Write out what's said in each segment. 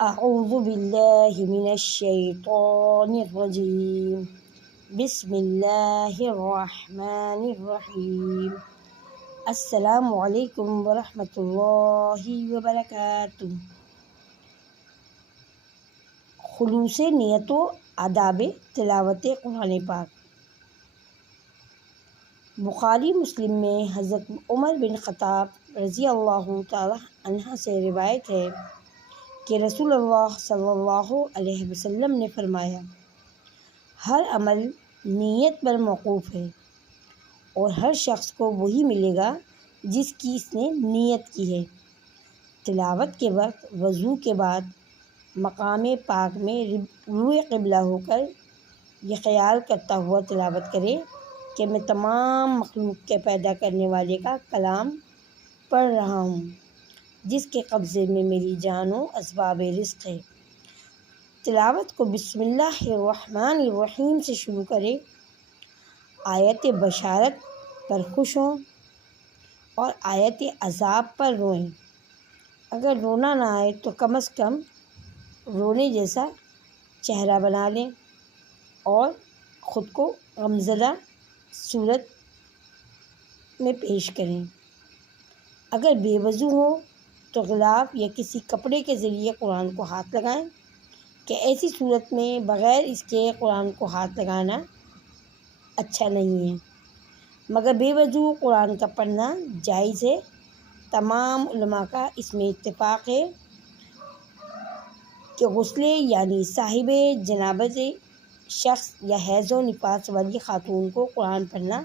اعوذ باللہ من الشیطان الرجیم بسم اللہ الرحمن الرحیم السلام علیکم ورحمۃ اللہ وبرکاتہ۔ خلوص نیت و آداب تلاوت قرآن پاک۔ بخاری مسلم میں حضرت عمر بن خطاب رضی اللہ تعالی عنہ سے روایت ہے کہ رسول اللہ صلی اللہ علیہ وسلم نے فرمایا، ہر عمل نیت پر موقوف ہے اور ہر شخص کو وہی ملے گا جس کی اس نے نیت کی ہے۔ تلاوت کے وقت وضو کے بعد مقام پاک میں روئے قبلہ ہو کر یہ خیال کرتا ہوا تلاوت کرے کہ میں تمام مخلوق کے پیدا کرنے والے کا کلام پڑھ رہا ہوں، جس کے قبضے میں میری جان و اسباب رزق ہے۔ تلاوت کو بسم اللہ الرحمن الرحیم سے شروع کرے، آیت بشارت پر خوش ہوں اور آیت عذاب پر روئیں۔ اگر رونا نہ آئے تو کم از کم رونے جیسا چہرہ بنا لیں اور خود کو غمزدہ صورت میں پیش کریں۔ اگر بے وضو ہو تو غلاف یا کسی کپڑے کے ذریعے قرآن کو ہاتھ لگائیں کہ ایسی صورت میں بغیر اس کے قرآن کو ہاتھ لگانا اچھا نہیں ہے، مگر بے وضو قرآن کا پڑھنا جائز ہے۔ تمام علماء کا اس میں اتفاق ہے کہ غسل یعنی صاحب جنابت شخص یا حیض و نفاس والی خاتون کو قرآن پڑھنا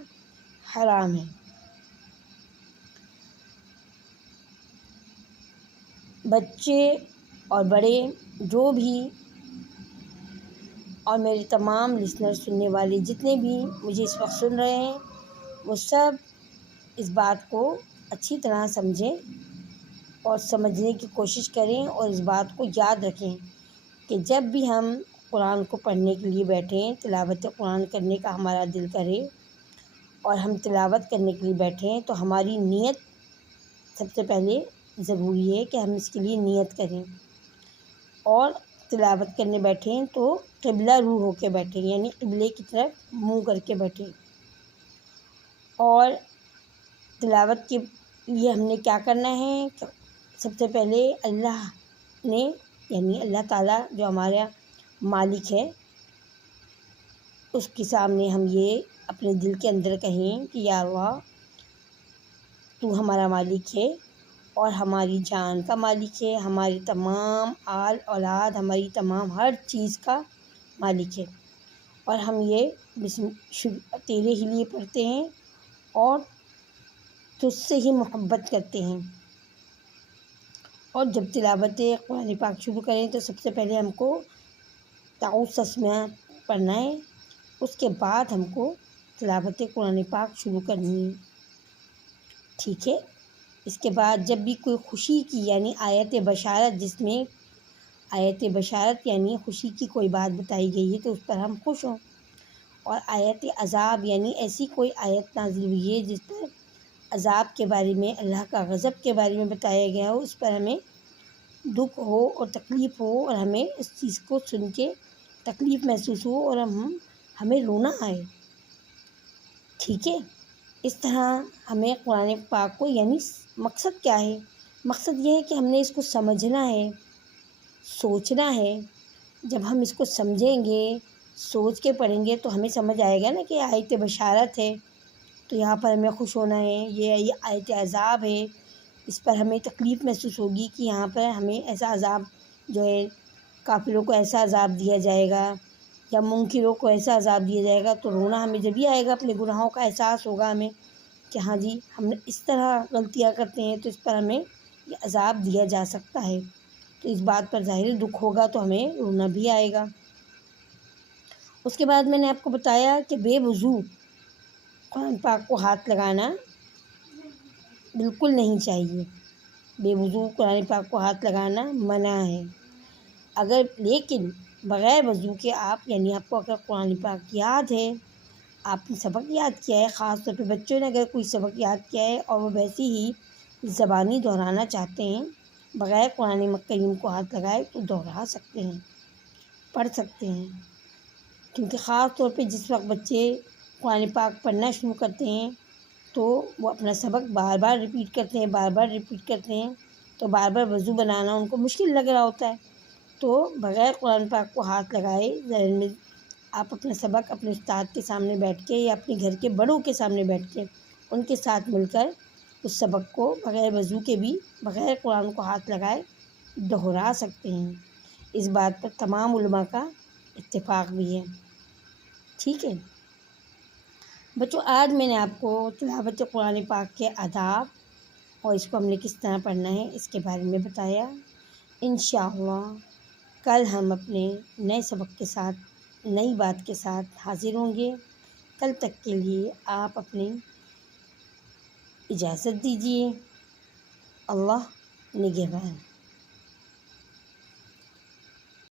حرام ہے۔ بچے اور بڑے جو بھی، اور میرے تمام لسنر سننے والے جتنے بھی مجھے اس وقت سن رہے ہیں، وہ سب اس بات کو اچھی طرح سمجھیں اور سمجھنے کی کوشش کریں اور اس بات کو یاد رکھیں کہ جب بھی ہم قرآن کو پڑھنے کے لیے بیٹھیں، تلاوت قرآن کرنے کا ہمارا دل کرے اور ہم تلاوت کرنے کے لیے بیٹھیں تو ہماری نیت سب سے پہلے ضروری ہے کہ ہم اس کے لیے نیت کریں، اور تلاوت کرنے بیٹھیں تو قبلہ رو ہو کے بیٹھیں، یعنی قبلے کی طرف منہ کر کے بیٹھیں۔ اور تلاوت کے لیے ہم نے کیا کرنا ہے کہ سب سے پہلے اللہ نے، یعنی اللہ تعالیٰ جو ہمارا مالک ہے، اس کے سامنے ہم یہ اپنے دل کے اندر کہیں کہ یا اللہ، تو ہمارا مالک ہے اور ہماری جان کا مالک ہے، ہماری تمام آل اولاد، ہماری تمام ہر چیز کا مالک ہے، اور ہم یہ تیرے ہی لیے پڑھتے ہیں اور تجھ سے ہی محبت کرتے ہیں۔ اور جب تلاوت قرآن پاک شروع کریں تو سب سے پہلے ہم کو تعوذ تسمیہ پڑھنا ہے، اس کے بعد ہم کو تلاوت قرآن پاک شروع کرنی ہے، ٹھیک ہے۔ اس کے بعد جب بھی کوئی خوشی کی یعنی آیت بشارت، جس میں آیت بشارت یعنی خوشی کی کوئی بات بتائی گئی ہے تو اس پر ہم خوش ہوں، اور آیت عذاب یعنی ایسی کوئی آیت نازل ہوئی ہے جس پر عذاب کے بارے میں، اللہ کا غضب کے بارے میں بتایا گیا ہو، اس پر ہمیں دکھ ہو اور تکلیف ہو اور ہمیں اس چیز کو سن کے تکلیف محسوس ہو اور ہمیں رونا آئے، ٹھیک ہے۔ اس طرح ہمیں قرآن پاک کو، یعنی مقصد کیا ہے؟ مقصد یہ ہے کہ ہم نے اس کو سمجھنا ہے، سوچنا ہے۔ جب ہم اس کو سمجھیں گے، سوچ کے پڑھیں گے تو ہمیں سمجھ آئے گا نا کہ آیت بشارت ہے تو یہاں پر ہمیں خوش ہونا ہے، یہ آیت عذاب ہے، اس پر ہمیں تکلیف محسوس ہوگی کہ یہاں پر ہمیں ایسا عذاب جو ہے، کافروں کو ایسا عذاب دیا جائے گا یا منکروں کو ایسا عذاب دیا جائے گا، تو رونا ہمیں جب ہی آئے گا، اپنے گناہوں کا احساس ہوگا ہمیں کہ ہاں جی، ہم نے اس طرح غلطیاں کرتے ہیں تو اس پر ہمیں یہ عذاب دیا جا سکتا ہے، تو اس بات پر ظاہر دکھ ہوگا تو ہمیں رونا بھی آئے گا۔ اس کے بعد میں نے آپ کو بتایا کہ بے وضو قرآن پاک کو ہاتھ لگانا بالکل نہیں چاہیے، بے وضو قرآن پاک کو ہاتھ لگانا منع ہے۔ لیکن بغیر وضو کے آپ، یعنی آپ کو اگر قرآن پاک یاد ہے، آپ نے سبق یاد کیا ہے، خاص طور پہ بچوں نے اگر کوئی سبق یاد کیا ہے اور وہ ویسے ہی زبانی دہرانا چاہتے ہیں، بغیر قرآن کریم کو ہاتھ لگائے تو دہرا سکتے ہیں، پڑھ سکتے ہیں، کیونکہ خاص طور پہ جس وقت بچے قرآن پاک پڑھنا شروع کرتے ہیں تو وہ اپنا سبق بار بار ریپیٹ کرتے ہیں تو بار بار وضو بنانا ان کو مشکل لگ رہا ہوتا ہے، تو بغیر قرآن پاک کو ہاتھ لگائے ذہن میں آپ اپنا سبق اپنے استاد کے سامنے بیٹھ کے یا اپنے گھر کے بڑوں کے سامنے بیٹھ کے ان کے ساتھ مل کر اس سبق کو بغیر وضو کے بھی بغیر قرآن کو ہاتھ لگائے دہرا سکتے ہیں۔ اس بات پر تمام علماء کا اتفاق بھی ہے، ٹھیک ہے بچوں۔ آج میں نے آپ کو تلاوت قرآن پاک کے آداب اور اس کو ہم نے کس طرح پڑھنا ہے اس کے بارے میں بتایا۔ انشاءاللہ کل ہم اپنے نئے سبق کے ساتھ، نئی بات کے ساتھ حاضر ہوں گے۔ کل تک کے لیے آپ اپنی اجازت دیجیے۔ اللہ نگہبان۔